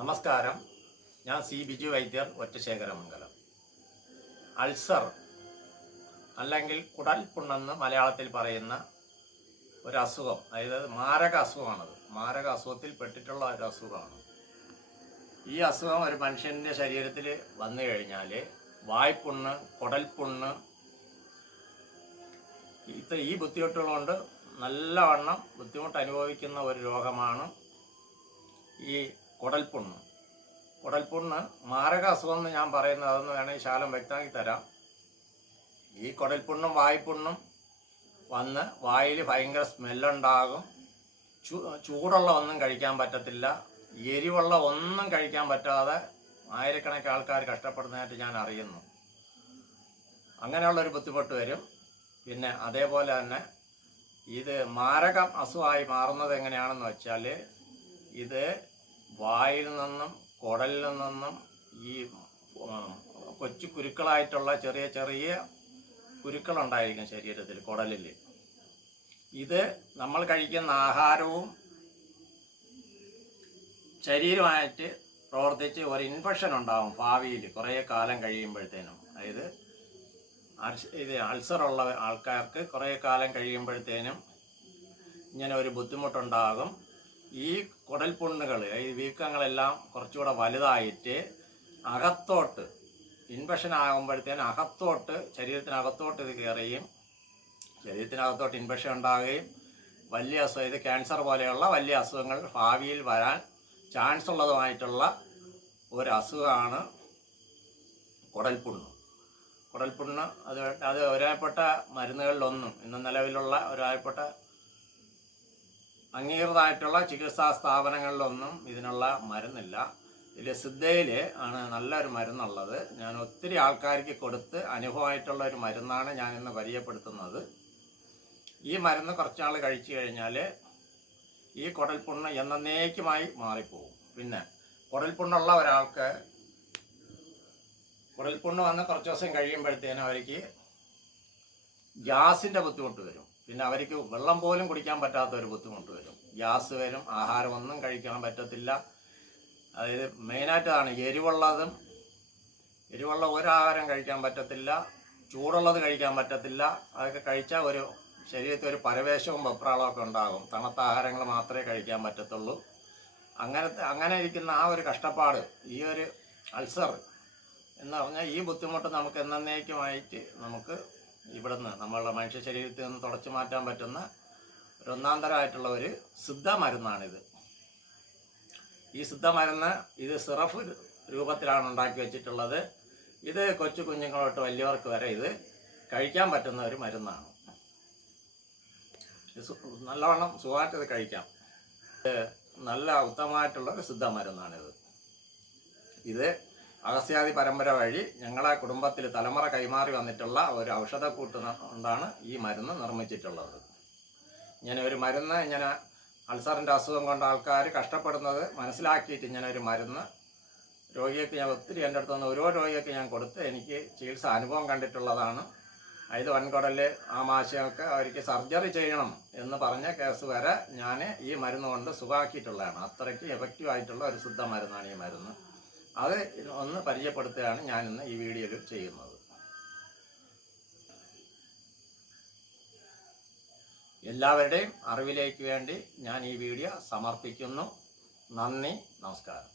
നമസ്കാരം. ഞാൻ സി ബിജു വൈദ്യർ, ഒറ്റശേഖരമംഗലം. അൾസർ അല്ലെങ്കിൽ കുടൽപുണ്ണെന്ന് മലയാളത്തിൽ പറയുന്ന ഒരു അസുഖം, അതായത് മാരക അസുഖമാണത്. മാരക അസുഖത്തിൽ പെട്ടിട്ടുള്ള ഒരു അസുഖമാണ്. ഈ അസുഖം ഒരു മനുഷ്യൻ്റെ ശരീരത്തിൽ വന്നു കഴിഞ്ഞാൽ വായ്പുണ്ണ്, കുടൽപുണ്ണ്, ഈ ബുദ്ധിമുട്ടുകൾ കൊണ്ട് നല്ലവണ്ണം ബുദ്ധിമുട്ട് അനുഭവിക്കുന്ന ഒരു രോഗമാണ് ഈ കുടൽപുണ്ണ്. കുടൽപുണ്ണ് മാരക അസുഖം എന്ന് ഞാൻ പറയുന്നത് അതൊന്ന് വേണമെങ്കിൽ ശാലം വ്യക്തമാക്കി തരാം. ഈ കുടൽപുണ്ണും വായ്പുണ്ണും വന്ന് വായിൽ ഭയങ്കര സ്മെല്ലുണ്ടാകും. ചൂടുള്ള ഒന്നും കഴിക്കാൻ പറ്റത്തില്ല. എരിവുള്ള ഒന്നും കഴിക്കാൻ പറ്റാതെ ആയിരക്കണക്കിന് ആൾക്കാർ കഷ്ടപ്പെടുന്നതായിട്ട് ഞാൻ അറിയുന്നു. അങ്ങനെയുള്ളൊരു ബുദ്ധിമുട്ട് വരും. പിന്നെ അതേപോലെ തന്നെ ഇത് മാരക അസുഖമായി മാറുന്നത് എങ്ങനെയാണെന്ന് വെച്ചാൽ, ഇത് വായിൽ നിന്നും കുടലിൽ നിന്നും ഈ കൊച്ചു കുരുക്കളായിട്ടുള്ള ചെറിയ ചെറിയ കുരുക്കളുണ്ടായിരിക്കും ശരീരത്തിൽ, കുടലിൽ. ഇത് നമ്മൾ കഴിക്കുന്ന ആഹാരവും ശരീരമായിട്ട് പ്രവർത്തിച്ച് ഒരു ഇൻഫെക്ഷൻ ഉണ്ടാകും ഭാവിയിൽ കുറേ കാലം കഴിയുമ്പോഴത്തേനും. അതായത് ഇത് അൾസറുള്ള ആൾക്കാർക്ക് കുറേ കാലം കഴിയുമ്പോഴത്തേനും ഇങ്ങനെ ഒരു ബുദ്ധിമുട്ടുണ്ടാകും. ഈ കുടൽപുണ്ണുകൾ, ഈ വീക്കങ്ങളെല്ലാം കുറച്ചുകൂടെ വലുതായിട്ട് അകത്തോട്ട് ഇൻഫെക്ഷൻ ആകുമ്പോഴത്തേനും ശരീരത്തിനകത്തോട്ട് ഇത് കയറുകയും ശരീരത്തിനകത്തോട്ട് ഇൻഫെക്ഷൻ ഉണ്ടാകുകയും വലിയ അസുഖം, ഇത് ക്യാൻസർ പോലെയുള്ള വലിയ അസുഖങ്ങൾ ഭാവിയിൽ വരാൻ ചാൻസ് ഉള്ളതുമായിട്ടുള്ള ഒരു അസുഖമാണ് കുടൽപുണ്ണ്. കുടൽപുണ്ണ് അത് ഒരാൾപ്പെട്ട മരുന്നുകളിലൊന്നും, ഇന്ന് നിലവിലുള്ള ഒരാൾപ്പെട്ട അംഗീകൃതമായിട്ടുള്ള ചികിത്സാ സ്ഥാപനങ്ങളിലൊന്നും ഇതിനുള്ള മരുന്നില്ല. ഇതിൽ സിദ്ധയിൽ ആണ് നല്ലൊരു മരുന്നുള്ളത്. ഞാൻ ഒത്തിരി ആൾക്കാർക്ക് കൊടുത്ത് അനുഭവമായിട്ടുള്ള ഒരു മരുന്നാണ് ഞാനിന്ന് പരിചയപ്പെടുത്തുന്നത്. ഈ മരുന്ന് കുറച്ചാൾ കഴിച്ചു കഴിഞ്ഞാൽ ഈ കുടൽപുണ്ണ് എന്നേക്കുമായി മാറിപ്പോകും. പിന്നെ കുടൽപുണ്ണുള്ള ഒരാൾക്ക് കുടൽപുണ്ണ് വന്ന് കുറച്ച് ദിവസം കഴിയുമ്പോഴത്തേനും അവർക്ക് ഗ്യാസിൻ്റെ ബുദ്ധിമുട്ട് വരും. പിന്നെ അവർക്ക് വെള്ളം പോലും കുടിക്കാൻ പറ്റാത്ത ഒരു ബുദ്ധിമുട്ട് വരും. ഗ്യാസ് വരും. ആഹാരമൊന്നും കഴിക്കാൻ പറ്റത്തില്ല. അതായത് മെയിനായിട്ടാണ് എരിവുള്ള ഒരു ആഹാരം കഴിക്കാൻ പറ്റത്തില്ല. ചൂടുള്ളത് കഴിക്കാൻ പറ്റത്തില്ല. അതൊക്കെ കഴിച്ചാൽ ഒരു ശരീരത്തിൽ ഒരു പരവേശവും വെപ്രാളമൊക്കെ ഉണ്ടാകും. തണുത്ത ആഹാരങ്ങൾ മാത്രമേ കഴിക്കാൻ പറ്റത്തുള്ളൂ. അങ്ങനെ ഇരിക്കുന്ന ആ ഒരു കഷ്ടപ്പാട്, ഈ ഒരു അൾസർ എന്ന് പറഞ്ഞാൽ ഈ ബുദ്ധിമുട്ട് നമുക്ക് എന്നേക്കുമായിട്ട് നമുക്ക് ഇവിടുന്ന് നമ്മളുടെ മനുഷ്യ ശരീരത്തിൽ നിന്ന് തുടച്ചു മാറ്റാൻ പറ്റുന്ന ഒരു ഒന്നാന്തരമായിട്ടുള്ള ഒരു സിദ്ധ മരുന്നാണിത്. ഈ സിദ്ധ മരുന്ന് ഇത് സിറപ്പ് രൂപത്തിലാണ് ഉണ്ടാക്കി വെച്ചിട്ടുള്ളത്. ഇത് കൊച്ചു കുഞ്ഞുങ്ങളോട്ട് വലിയവർക്ക് വരെ ഇത് കഴിക്കാൻ പറ്റുന്ന ഒരു മരുന്നാണ്. നല്ലവണ്ണം സുഖമായിട്ട് ഇത് കഴിക്കാം. ഇത് നല്ല ഉത്തമമായിട്ടുള്ള ഒരു സിദ്ധ മരുന്നാണിത്. ഇത് അഗസ്ത്യാദി പരമ്പര വഴി ഞങ്ങളെ കുടുംബത്തിൽ തലമുറ കൈമാറി വന്നിട്ടുള്ള ഒരു ഔഷധക്കൂട്ട് കൊണ്ടാണ് ഈ മരുന്ന് നിർമ്മിച്ചിട്ടുള്ളത്. ഇങ്ങനെ അൾസറിൻ്റെ അസുഖം കൊണ്ട് ആൾക്കാർ കഷ്ടപ്പെടുന്നത് മനസ്സിലാക്കിയിട്ട് ഇങ്ങനെ ഒരു മരുന്ന് രോഗിക്ക് ഞാൻ ഒത്തിരി എൻ്റെ അടുത്ത് നിന്ന് ഓരോ രോഗിക്ക് ഞാൻ കൊടുത്ത് എനിക്ക് ചികിത്സ അനുഭവം കണ്ടിട്ടുള്ളതാണ്. ഇത് വൻകുടൽ, ആമാശയമൊക്കെ അവർക്ക് സർജറി ചെയ്യണം എന്ന് പറഞ്ഞ കേസ് വരെ ഞാൻ ഈ മരുന്ന് കൊണ്ട് സുഖമാക്കിയിട്ടുള്ളതാണ്. അത്രയ്ക്ക് എഫക്റ്റീവായിട്ടുള്ള ഒരു ശുദ്ധ മരുന്നാണ് ഈ മരുന്ന്. അത് ഒന്ന് പരിചയപ്പെടുത്തുകയാണ് ഞാനിന്ന് ഈ വീഡിയോയിൽ ചെയ്യുന്നത്. എല്ലാവരുടെയും അറിവിലേക്ക് വേണ്ടി ഞാൻ ഈ വീഡിയോ സമർപ്പിക്കുന്നു. നന്ദി, നമസ്കാരം.